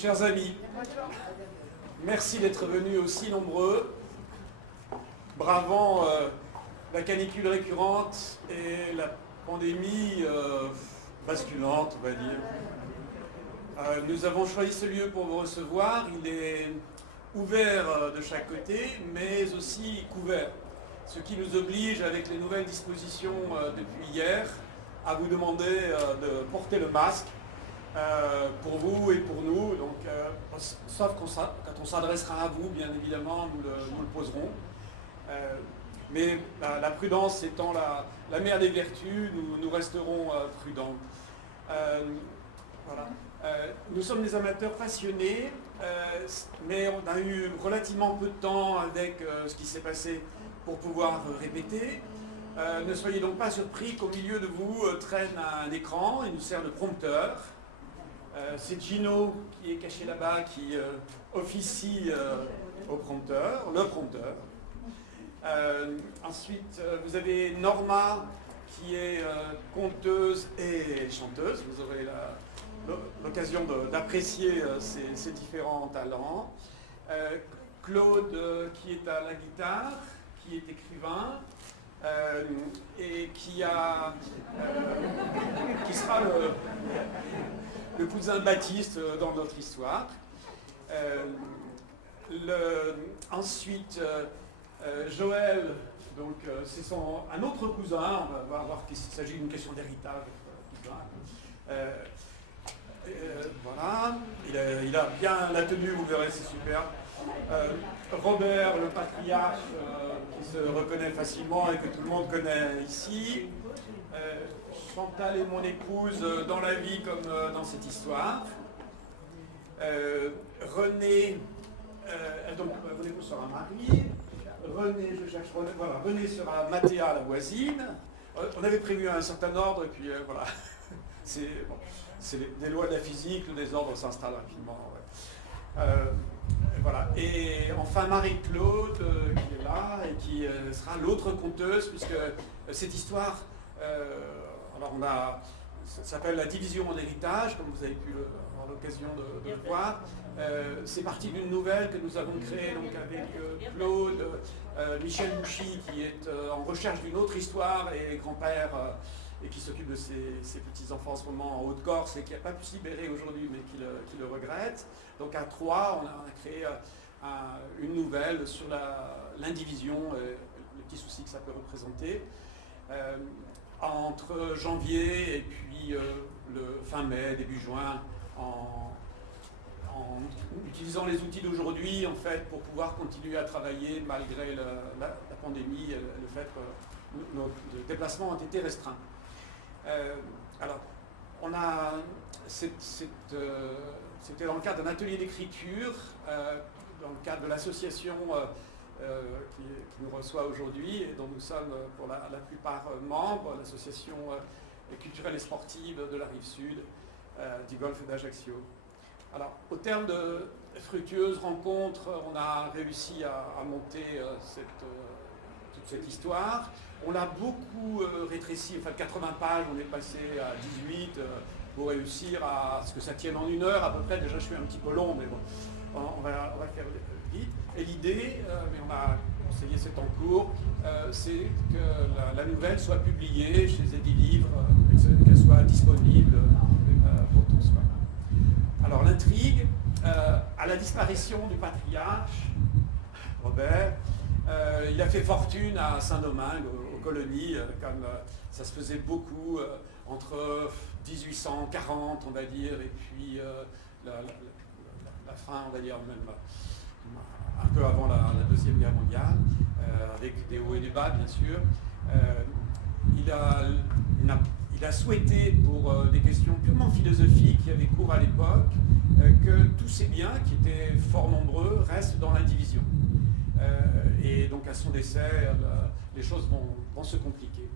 Chers amis, merci d'être venus aussi nombreux, bravant la canicule récurrente et la pandémie basculante, on va dire. Nous avons choisi ce lieu pour vous recevoir. Il est ouvert de chaque côté, mais aussi couvert. Ce qui nous oblige, avec les nouvelles dispositions depuis hier, à vous demander de porter le masque pour vous et pour nous. Donc, sauf quand on s'adressera à vous, bien évidemment, nous le poserons. Mais la prudence étant la mère des vertus, nous resterons prudents. Voilà. Nous sommes des amateurs passionnés, mais on a eu relativement peu de temps avec ce qui s'est passé pour pouvoir répéter. Ne soyez donc pas surpris qu'au milieu de vous traîne un écran. Il nous sert de prompteur. C'est Gino qui est caché là-bas qui officie au prompteur, le prompteur. Ensuite, vous avez Norma qui est conteuse et chanteuse. Vous aurez l'occasion d'apprécier ces différents talents. Claude qui est à la guitare, qui est écrivain et qui sera le cousin de Baptiste dans notre histoire. Ensuite, Joël, donc c'est un autre cousin, on va voir qu'il s'agit d'une question d'héritage. Voilà, il a bien la tenue, vous verrez, c'est super. Robert, le patriarche, qui se reconnaît facilement et que tout le monde connaît ici. Chantal est mon épouse dans la vie comme dans cette histoire. René, donc mon épouse sera Marie. René, je cherche René, voilà, René sera Mathéa, la voisine. On avait prévu un certain ordre et puis voilà. C'est des lois de la physique, le désordre s'installe rapidement. Ouais. Voilà. Et enfin Marie-Claude qui est là et qui sera l'autre conteuse, puisque cette histoire, alors ça s'appelle la division en héritage, comme vous avez pu avoir l'occasion de le voir. C'est parti d'une nouvelle que nous avons créée donc, avec Claude, Michel Bouchy qui est en recherche d'une autre histoire et grand-père et qui s'occupe de ses petits-enfants en ce moment en Haute-Corse et qui n'a pas pu se libérer aujourd'hui mais qui le regrette. Donc à trois, on a créé une nouvelle sur l'indivision, le petit souci que ça peut représenter. Entre janvier et puis le fin mai, début juin, en utilisant les outils d'aujourd'hui en fait pour pouvoir continuer à travailler malgré la pandémie et le fait que nos déplacements ont été restreints. Alors, c'était dans le cadre d'un atelier d'écriture, dans le cadre de l'association qui nous reçoit aujourd'hui et dont nous sommes pour la plupart membres, l'association culturelle et sportive de la Rive-Sud du golfe d'Ajaccio. Alors, au terme de fructueuses rencontres, on a réussi à monter toute cette histoire. On l'a beaucoup rétréci, enfin de 80 pages, on est passé à 18 pour réussir à ce que ça tienne en 1 heure à peu près. Déjà, je suis un petit peu long, mais bon, on va faire vite. Et l'idée, mais on a conseillé, c'est en cours, c'est que la nouvelle soit publiée chez Edilivre, qu'elle soit disponible pour tous. Alors l'intrigue, à la disparition du patriarche, Robert, il a fait fortune à Saint-Domingue, aux colonies, comme ça se faisait beaucoup entre 1840, on va dire, et puis la fin, on va dire, même un peu avant la Deuxième Guerre mondiale, avec des hauts et des bas, bien sûr. Il a souhaité, pour des questions purement philosophiques qui avaient cours à l'époque, que tous ces biens, qui étaient fort nombreux, restent dans l'indivision. Et donc à son décès, les choses vont se compliquer.